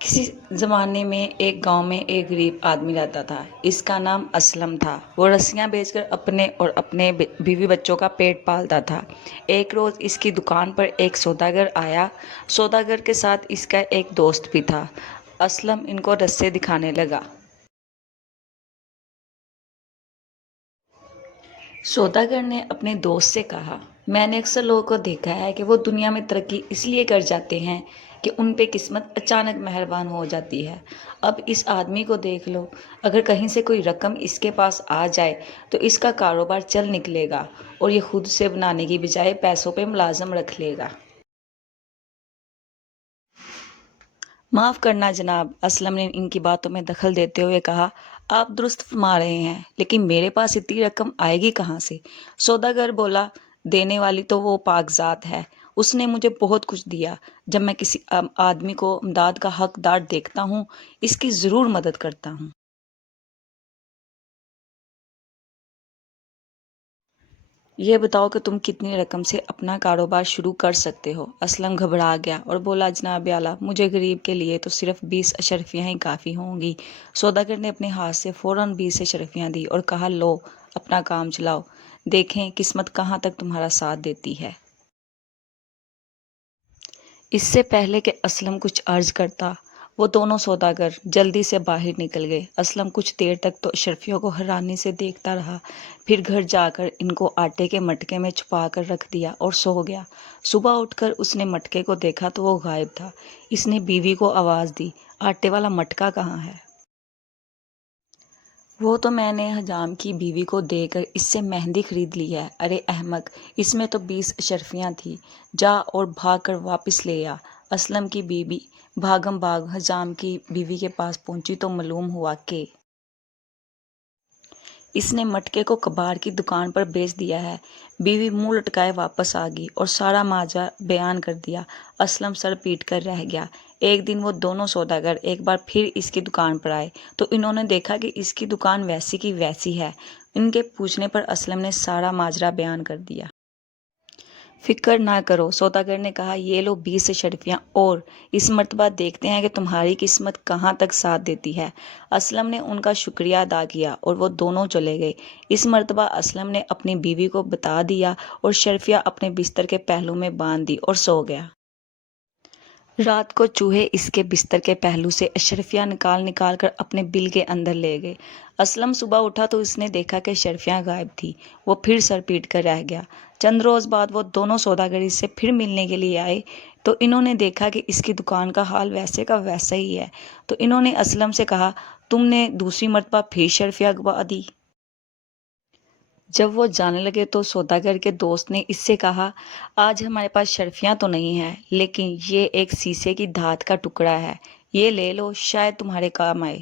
کسی زمانے میں ایک گاؤں میں ایک غریب آدمی رہتا تھا۔ اس کا نام اسلم تھا۔ وہ رسیاں بیچ کر اپنے اور اپنے بیوی بچوں کا پیٹ پالتا تھا۔ ایک روز اس کی دکان پر ایک سوداگر آیا۔ سوداگر کے ساتھ اس کا ایک دوست بھی تھا۔ اسلم ان کو رسے دکھانے لگا۔ سوداگر نے اپنے دوست سے کہا، میں نے اکثر لوگوں کو دیکھا ہے کہ وہ دنیا میں ترقی اس لیے کر جاتے ہیں کہ ان پہ قسمت اچانک مہربان ہو جاتی ہے۔ اب اس آدمی کو دیکھ لو، اگر کہیں سے کوئی رقم اس کے پاس آ جائے تو اس کا کاروبار چل نکلے گا اور یہ خود سے بنانے کی بجائے پیسوں پہ ملازم رکھ لے گا۔ معاف کرنا جناب، اسلم نے ان کی باتوں میں دخل دیتے ہوئے کہا، آپ درست فرما رہے ہیں، لیکن میرے پاس اتنی رقم آئے گی کہاں سے؟ سوداگر بولا، دینے والی تو وہ پاک ذات ہے، اس نے مجھے بہت کچھ دیا۔ جب میں کسی آدمی کو امداد کا حقدار دیکھتا ہوں، اس کی ضرور مدد کرتا ہوں۔ یہ بتاؤ کہ تم کتنی رقم سے اپنا کاروبار شروع کر سکتے ہو؟ اسلم گھبرا گیا اور بولا، جناب اعلیٰ، مجھے غریب کے لیے تو صرف 20 اشرفیاں ہی کافی ہوں گی۔ سوداگر نے اپنے ہاتھ سے فوراً 20 اشرفیاں دی اور کہا، لو، اپنا کام چلاؤ، دیکھیں قسمت کہاں تک تمہارا ساتھ دیتی ہے۔ اس سے پہلے کہ اسلم کچھ عرض کرتا، وہ دونوں سوداگر جلدی سے باہر نکل گئے۔ اسلم کچھ دیر تک تو اشرفیوں کو حیرانی سے دیکھتا رہا، پھر گھر جا کر ان کو آٹے کے مٹکے میں چھپا کر رکھ دیا اور سو گیا۔ صبح اٹھ کر اس نے مٹکے کو دیکھا تو وہ غائب تھا۔ اس نے بیوی کو آواز دی، آٹے والا مٹکا کہاں ہے؟ وہ تو میں نے حجام کی بیوی کو دے کر اس سے مہندی خرید لی ہے۔ ارے احمق، اس میں تو 20 اشرفیاں تھیں، جا اور بھاگ کر واپس لے آ۔ اسلم کی بیوی بھاگم بھاگ حجام کی بیوی کے پاس پہنچی تو معلوم ہوا کہ اس نے مٹکے کو کباڑ کی دکان پر بیچ دیا ہے۔ بیوی منہ لٹکائے واپس آ گئی اور سارا ماجرا بیان کر دیا۔ اسلم سر پیٹ کر رہ گیا۔ ایک دن وہ دونوں سوداگر ایک بار پھر اس کی دکان پر آئے تو انہوں نے دیکھا کہ اس کی دکان ویسی کی ویسی ہے۔ ان کے پوچھنے پر اسلم نے سارا ماجرا بیان کر دیا۔ فکر نہ کرو، سوداگر نے کہا، یہ لو 20 اشرفیاں اور اس مرتبہ دیکھتے ہیں کہ تمہاری قسمت کہاں تک ساتھ دیتی ہے۔ اسلم نے ان کا شکریہ ادا کیا اور وہ دونوں چلے گئے۔ اس مرتبہ اسلم نے اپنی بیوی کو بتا دیا اور اشرفیاں اپنے بستر کے پہلو میں باندھ دی اور سو گیا۔ رات کو چوہے اس کے بستر کے پہلو سے اشرفیاں نکال کر اپنے بل کے اندر لے گئے۔ اسلم صبح اٹھا تو اس نے دیکھا کہ اشرفیاں غائب تھیں۔ وہ پھر سر پیٹ کر رہ گیا۔ چند روز بعد وہ دونوں سوداگر اس سے پھر ملنے کے لیے آئے تو انہوں نے دیکھا کہ اس کی دکان کا حال ویسے کا ویسا ہی ہے۔ تو انہوں نے اسلم سے کہا، تم نے دوسری مرتبہ پھر اشرفیاں گوا دی؟ جب وہ جانے لگے تو سوداگر کے دوست نے اس سے کہا، آج ہمارے پاس شرفیاں تو نہیں ہیں، لیکن یہ ایک سیسے کی دھات کا ٹکڑا ہے، یہ لے لو، شاید تمہارے کام آئے۔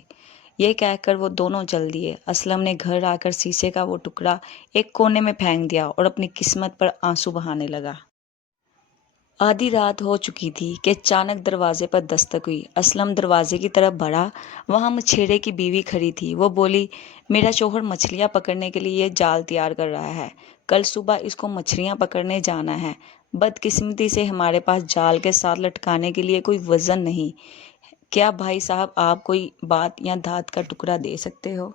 یہ کہہ کر وہ دونوں چل دیے۔ اسلم نے گھر آ کر سیسے کا وہ ٹکڑا ایک کونے میں پھینک دیا اور اپنی قسمت پر آنسو بہانے لگا۔ آدھی رات ہو چکی تھی کہ اچانک دروازے پر دستک ہوئی۔ اسلم دروازے کی طرف بڑھا، وہاں مچھیرے کی بیوی کھڑی تھی۔ وہ بولی، میرا شوہر مچھلیاں پکڑنے کے لیے جال تیار کر رہا ہے، کل صبح اس کو مچھلیاں پکڑنے جانا ہے۔ بدقسمتی سے ہمارے پاس جال کے ساتھ لٹکانے کے لیے کوئی وزن نہیں، کیا بھائی صاحب آپ کوئی بات یا دھات کا ٹکڑا دے سکتے ہو؟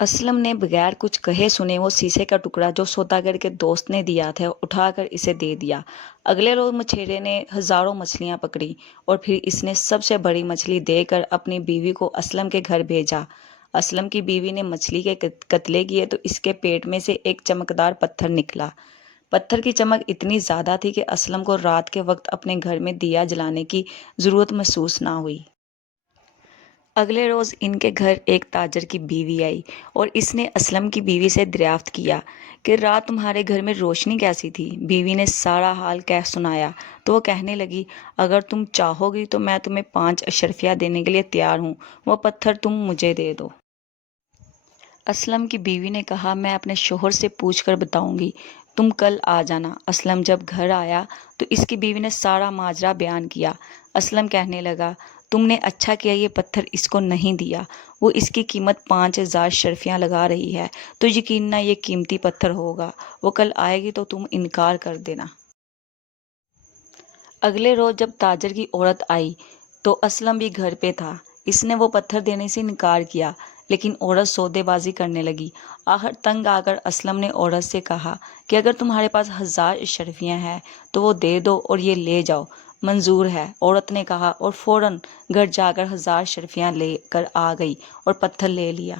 اسلم نے بغیر کچھ کہے سنے وہ سیسے کا ٹکڑا جو سوداگر کے دوست نے دیا تھا اٹھا کر اسے دے دیا۔ اگلے روز مچھیرے نے ہزاروں مچھلیاں پکڑی اور پھر اس نے سب سے بڑی مچھلی دے کر اپنی بیوی کو اسلم کے گھر بھیجا۔ اسلم کی بیوی نے مچھلی کے قطلے کیے تو اس کے پیٹ میں سے ایک چمکدار پتھر نکلا۔ پتھر کی چمک اتنی زیادہ تھی کہ اسلم کو رات کے وقت اپنے گھر میں دیا جلانے کی ضرورت محسوس نہ ہوئی۔ اگلے روز ان کے گھر ایک تاجر کی بیوی آئی اور اس نے اسلم کی بیوی سے دریافت کیا کہ رات تمہارے گھر میں روشنی کیسی تھی؟ بیوی نے سارا حال کہہ سنایا تو وہ کہنے لگی، اگر تم چاہو گی تو میں تمہیں 5 اشرفیاں دینے کے لیے تیار ہوں، وہ پتھر تم مجھے دے دو۔ اسلم کی بیوی نے کہا، میں اپنے شوہر سے پوچھ کر بتاؤں گی، تم کل آ جانا۔ اسلم جب گھر آیا تو اس کی بیوی نے سارا ماجرا بیان کیا۔ اسلم کہنے لگا، تم نے اچھا کیا یہ پتھر اس کو نہیں دیا، وہ اس کی قیمت 5000 اشرفیاں لگا رہی ہے، تو یقیناً یہ قیمتی پتھر ہوگا، وہ کل آئے گی تو تم انکار کر دینا۔ اگلے روز جب تاجر کی عورت آئی تو اسلم بھی گھر پہ تھا۔ اس نے وہ پتھر دینے سے انکار کیا، لیکن عورت سودے بازی کرنے لگی۔ آخر تنگ آ کر اسلم نے عورت سے کہا کہ اگر تمہارے پاس 1000 اشرفیاں ہیں تو وہ دے دو اور یہ لے جاؤ، منظور ہے۔ عورت نے کہا اور فوراً گھر جا کر 1000 اشرفیاں لے کر آ گئی اور پتھر لے لیا۔